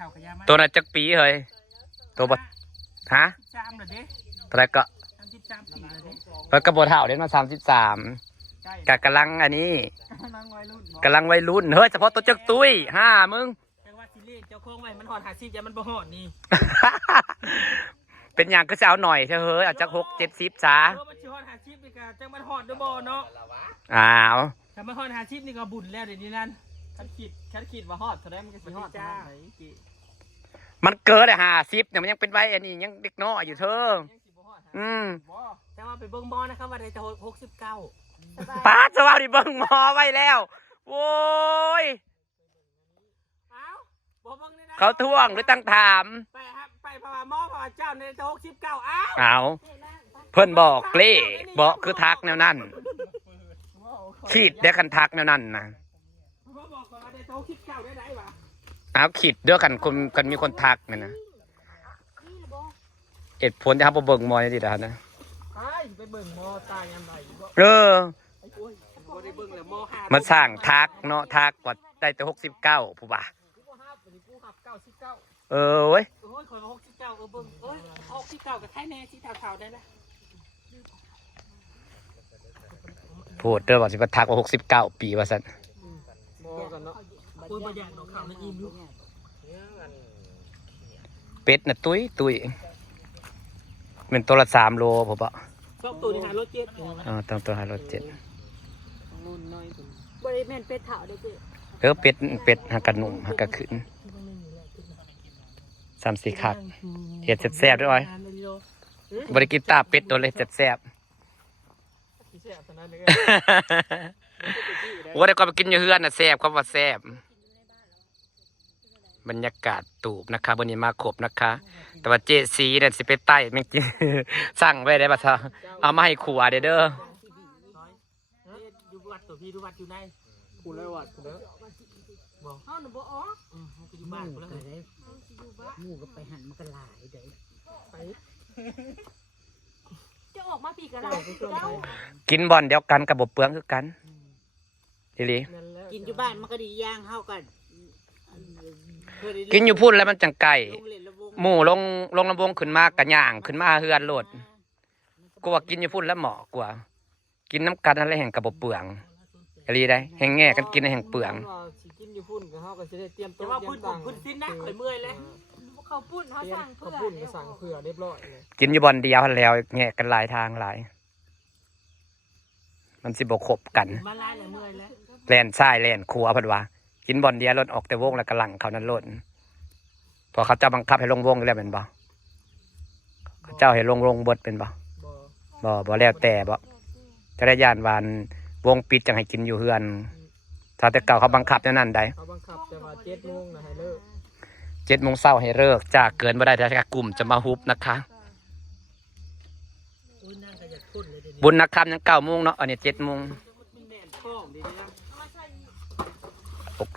ข่าวขยามา ตัวน่ะจักปีเฮ้ยตัวบ่ฮะ 3เลยเด้ ตัวไหนก็ 33ปีเลยเด้ แล้วก็บ่เฒ่าเด้มา33กะกำลังอันนี้ กำลังวัยรุ่น กำลังวัยรุ่นเฮ้ยเฉพาะตัวจักตุ้ยมึง แต่ว่าสิเลขเจ้าโค้งไว้มันฮอด50อย่ามันบ่ฮอดนี่ เป็นอย่างก็จะเอาหน่อยเถอะเฮ้ยเอาจาก6-70จ้า มันสิฮอด50นี่ก็จังมันฮอดด้วยบ่เนาะ อ้าว ถ้ามันฮอด50นี่ก็บุญแล้วเดี๋ยวนี้นั่นคันคิดว่าฮอดเท่าใดมันก็สิฮอดจ้า มันเกินเลย50เนี่ยมันยังเป็นวัยอันนี้ยังเด็กน้อยอยู่เธอแต่ว่าไปเบิ่งหมอนะครับว่าได้จะ69ป้าจะว่าดิเบิ่งหมอไว้แล้วโว้ยเขาท่วงหรือตั้งถามไปพาหมอพาเจ้าในจะ69เอาเพิ่นบอกเล่บอกคือทักแนวนั้นขีดเดี๋ยวกันทักแนวนั้นนะเอาขีดเดี๋ยวกันมีคนทักเนี่ยนะเหตุผลที่เขาไปเบิ่งหมอนี่ดิแล้วนะไปเบิ่งหมอตายยังไงมันสร้างทักเนาะทักกว่าได้แต่69ผู้บ่าเว้ยคน69เบิ่ง69กับไทยแน่สีขาวได้แล้วพูดเด้อว่าสิมาทักว่า69 ปีว่าซั่นเป็ดน่ะตุ้ยเป็นตัวละ3 โลผมบอกต้องตัวนี้หารถ7ต้องตัวหารถ7บริเวณเป็ดเถาได้เเป็ดหักกระหนุ่มหักกระขึ้น3-4คักเห็ดแซ่บๆด้วยบริกินตาเป็ดตัวเลยแซ่บว่าได้ก็ไปกินอยู่เฮือนน่ะแซ่บครับว่าแซ่บบรรยากาศตูบนะคะวันนี้มาครบนะคะแต่ว่าเจซีเนี่ยสิไปใต้แม่งจีสั่งไว้ได้ป่ะซะเอามาให้ขัวเด้ออยู่วัดตัวพี่ดูวัดอยู่ในกูเลยวัดกูเลยบอกเฮาหนูบ่ออกกูอยู่บ้านกูแล้วได้หมู่ก็ไปหันมันก็หลายเด้ไปจะออกมาปีกอะไรกินบ่อนเดียวกันกับบ่เปลืองคือกันทีนี้กินอยู่บ้านมันก็ดีย่างเฮากันกินอยู่พูดแล้วมันจังไก่หมูลงลำวงขึ้นมากระย่างขึ้นมาเฮือนโหลดกูว่ากินอยู่พูดแล้วเหมาะกว่ากินน้ำกันอะไรแห่งกับเปลืองอะไรได้แห่งแง่กันกินแห่งเปลืองกินอยู่พูดกับเขาก็จะได้เตรียมตัวว่าพูดสิ้นนะข่อยเมื่อยเลยเขาพูดเขาสั่งเผื่อเรียบร้อยเลยกินอยู่บอลเดียวแล้วแง่กันหลายทางหลายมันสิบกขบกันมาไล่เลยเมื่อยแล้วแลนซ้ายแลนขวาพัดว่ากินบอลเดียวรถออกแต่วงแล้วกระหลังเขานั้นรถพอเขาเจ้าบังคับให้ลงวงแล้วเป็นบ่เขาเจ้าให้ลงบดเป็นบ่แล้วแต่บ่จะได้ยานวานวงปิดจังให้กินอยู่เฮือนถ้าแต่เก่าเขาบังคับอย่างนั้นได้เขาบังคับแต่ว่า7 โมงนะให้เลิก7 โมงเช้าให้เลิกจากเกินบ่ได้ถ้ากลุ่มจะมาฮุบนะคะบุญนักคำยัง9 โมงเนาะอันนี้7 โมง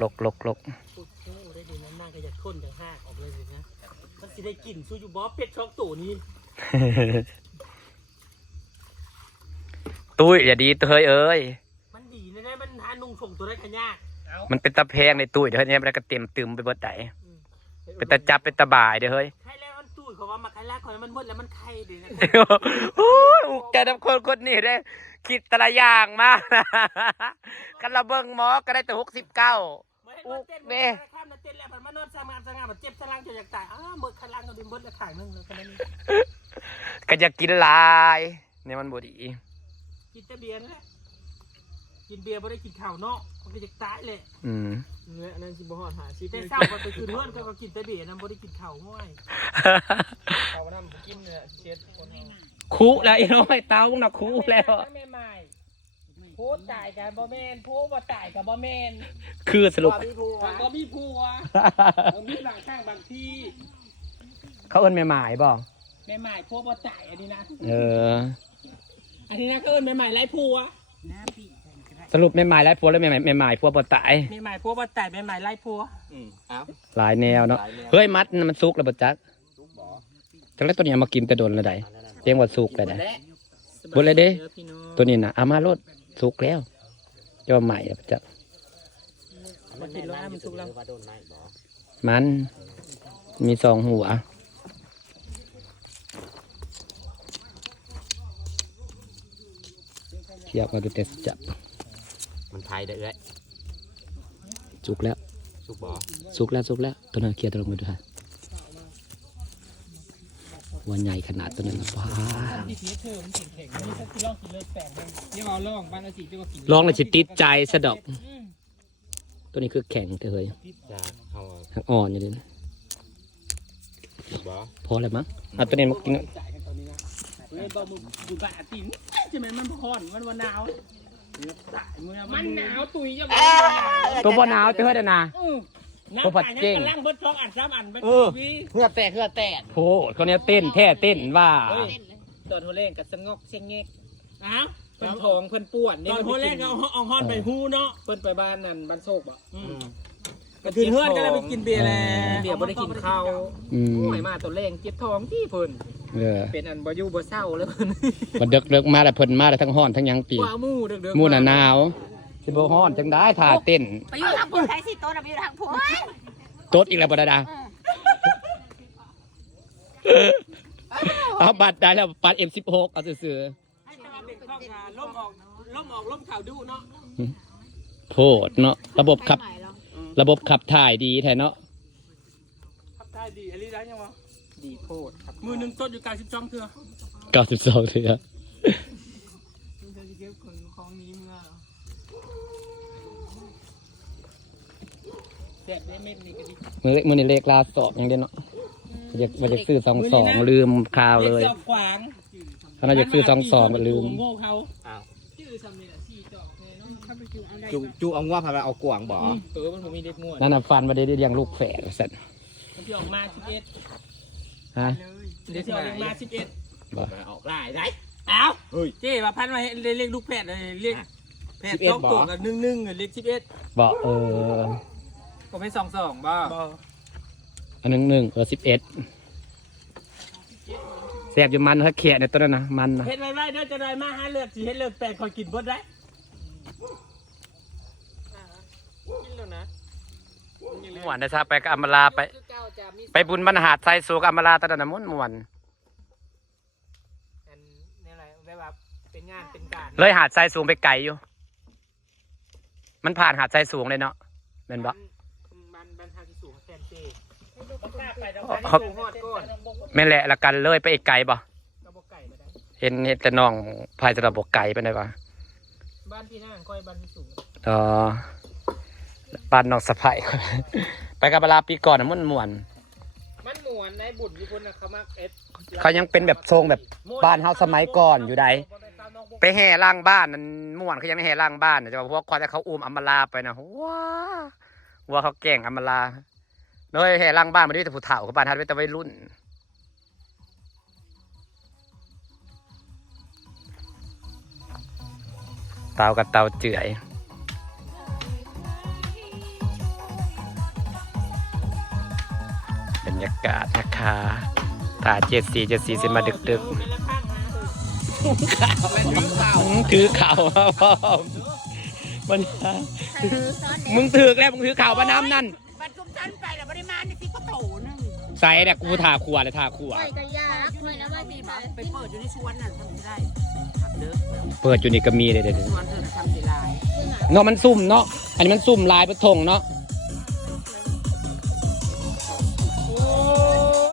ลกนั่งก็อยากคนแต่ห้าออกเลยนะมันสิได้กลิ่นซูยูบอสเป็ดช็อกตู่นี่ตุ้ยอย่าดีเฮ้ยเอ้ยมันดีนะมันหานุ่งส่งตัวได้ขยากมันเป็นตะแพงในตุ้ยเดี๋ยวนี้มันก็เต็มตึมไปเบิดไดเป็นตะจับเป็นตะบ่ายเด้อเฮ้ยใครแล้วมันตุ้ยเขาว่ามาใครแล้วคนมันหมดแล้วมันใครดีนะโอ้ยอุกแกน้ำคนนี่ได้คิดแต่ละอย่างมากกันระเบิงหมอก็ได้แต่69อุกเบ้ข้ามมาเต้นแล้วมันนอนสร้างงานแบบเจ็บสลังจนอยากตายเมื่อขลังก็ดินเบิดแล้วถ่ายนึงเลยแค่นั้นก็จะกินลายเนี่ยมันบดีกินแต่เบียร์นั่นแหละกินเบียร์ไม่ได้กินข้าวเนาะมันก็จะตายเลยเนี่ยนั่นสิบ่ฮอด50แต่เช้าไปคืนเพื่อนก็กินแต่เบียร์นั่นไม่ได้กินข้าวง่อยข้าวน้ำกินเนี่ยเช็ดคูแล้วไอ้น้อยเต้าน่ะคูแล้วพูดตายกับบ่แมนพูดว่าตายกับบ่แมนคือสรุปบ่มีผัวมีหลังข้างบางที่เขาเอิ้นแม่หมายบ่แม่หมายผัวบ่ตายอันนี้นะอันนี้นะเขาเอิ้นแม่หมายไร้ผัวสรุปแม่หมายไร้ผัวแล้วแม่หมายผัวบ่ตายแม่หมายผัวบ่ตายแม่หมายไร้ผัวหลายแนวเนาะเฮ้ยมัดมันสุกแล้วบ่จักจังแล้วตัวนี้มากินแต่โดนแล้วได้เรียกว่าสุกแล้วได้บ่เลยเด้ตัวนี้น่ะเอามาโลดสุกแล้วจะใหม่จะมันกินแล้วมันสุกแล้วมัน มี2หัวเทียบมาดูเตสจับ มันไทยได้เอ้ย สุกแล้ว สุกบ่ สุกแล้วตัวนั้นเคลียร์ตัวลงมาดูฮะวันใหญ่ขนาดตัวนั้นนะว้า ที่เสียเธอมันแข็งๆนี่ถ้าที่ลองกินเลยแปลกเลยเดี๋ยวเอาลองบ้านอาชีพเดี๋ยวก็กิน ลองเลยสิติดใจสะดอก ตัวนี้คือแข็งเถอะเฮ้ย จะเอา หักอ่อนอยู่เลยนะ บ่ พอแล้วมั้งเอาตัวนี้มากิน จ่ายกันตอนนี้นะเฮ้ยบอกมึงอยู่บ้านอาชีพใช่ไหมมันร้อนมันวันหนาวมันหนาวตุยจะบอก ตัวบ่หนาวเถอะเด้อนะ น้ำ ตัวผัดเก่ง กำลังเบิดท้องอันซ้ำอันไปวี เพื่อแตก โหเขาเนี่ยเต้นแท้เต้นว่า ตอนโฮเล่นกับสงอกเชงเงก อ้าว เพิ่นทองเพิ่นป่วน ตอนโคแรกก็เอาห้อนไปฮู้เนาะ เพิ่นไปบ้านนั่นบ้านโศกบ่ ก็คือเพื่อนก็เลยไปกินเบียร์แล้ว เดี๋ยวบ่ได้กินข้าว อืม ห่วยมาตัวแรงเจ็บท้องที่เพิ่น เออ เป็นอันบ่อยู่บ่เศร้าแล้วเพิ่น มันเดึกมาแล้วเพิ่นมาแล้วทั้งฮ้อนทั้งหยังปี ว่าหมู่เด้อๆ หมู่น่ะหนาวสิบ่ฮ้อนจังได้ท่าเต้น ไปอยู่ทางผัวใช้สิโต๊ะไปอยู่ทางผัว ตดอีกแล้วบ่ดาเอาบัตรได้แล้วบัตร M16 เอาซื่อ ล่มออกล่มข่าวดูเนาะ ๆโพดเนาะระบบขับถ่ายดีแท้เนาะ ขับได้ดีอะไรได้ยังวะ ดีโพดครับ มือหนึ่งต้นอยู่การ12เทื่อ 92เทื่อ มึงจะเก็บคนของนี้เมื่อแดดได้เม็ดนี่ก็ดี มื้อนี้เลขลาสอบยังเด้เนาะอยากซื้อ22ลืมข่าวเลย เจาะขวาง เขาน่าจะซื้อ22ก็ลืม โง่เขา อ้าว ชื่อซ้ำนี่แหละที่เจาะเลยเนาะถ้าไปกินเอาได้ จูเอางัวพาไปเอากวางบ่ มันบ่มีเด็กง่วน นั่นน่ะฟันบ่ได้เลี้ยงลูกแฝดว่าซั่น มันที่ออกมา11 ฮะ เดี๋ยวที่ออกมา11 บ่ ออกได้ได้ อ้าว เฮ้ย เจ๊ว่าพันมาเรียกลูกแพทย์เลยเรียกแพทย์สองตัวกับ1-1เรียก11 บ่บ่เป็น22บ่ บ่ อันนึง11แซ่บอยู่มันเฮาเขียในตัวนั้นนะมันนะ เฮ็ดไว้เด้อจะได้มาหาเลือดสิเฮ็ดเลือดแปลกคอยกินเบิดได้กินแล้วนะ ม่วนได้ซะไปกับอำมาลาไปบุญบรรหาดไซสูกับอำมาลาตอนนั้นนะม่วน อันนี่อะไรแบบเป็นงานเป็นการ เลยหาดไซสูงไปไกลอยู่ มันผ่านหาดไซสูงเลยเนาะแม่นบ่ มันทางที่สูงแฟนเซ่ต้องกล้าไปต้อง เขา สูงฮอดก้น แม่นแหละละกันเลยไปอีกไกลบ่ กระบอกไก่มาได้ เห็นแต่น้องพายจะระบบไกลไปได้บ่ บ้านพี่นั่งก้อยบ้านที่สูง อ๋อบ้านน้องสะไพ ไปกับอำมาลาปีก่อนน่ะม่วน มันหมวนในบุญที่คนเขามาเอ็ด เขายังเป็นแบบทรงแบบบ้านเฮาสมัยก่อนอยู่ใดไปแห่ล่างบ้านนั่นม่วนเขายังไม่แห่ล่างบ้านน่ะจะว่าพวกก่อนแต่เขาอุ้มอำมาลาไปนะว้าเขาแกล้งอำมาลาโดยแห่ล่างบ้านมันได้แต่ผู้เฒ่ากับบ้านทัดไว้แต่วัยรุ่นเตากับเตาเจือยบรรยากาศนะคะตา74สิมาดึกๆถือข่าวมาพร้อมมันมึงถือแล้วมึงถือข่าวมาน้ำนั่น บัดจุ่มฉันไปแล้วบ่ได้มาในที่ก็โตนึง ใส่เนี่ยกูทาครัวเลยทาครัว ไปก็ยากไปแล้วว่ามีไปเปิดอยู่ในสวนน่ะทำได้ขับเด้อ เปิดอยู่นี่ก็มีเลยเด็ด สวนเธอทำสิลาย เนาะมันซุ่มเนาะอันนี้มันซุ่มลายประทงเนาะ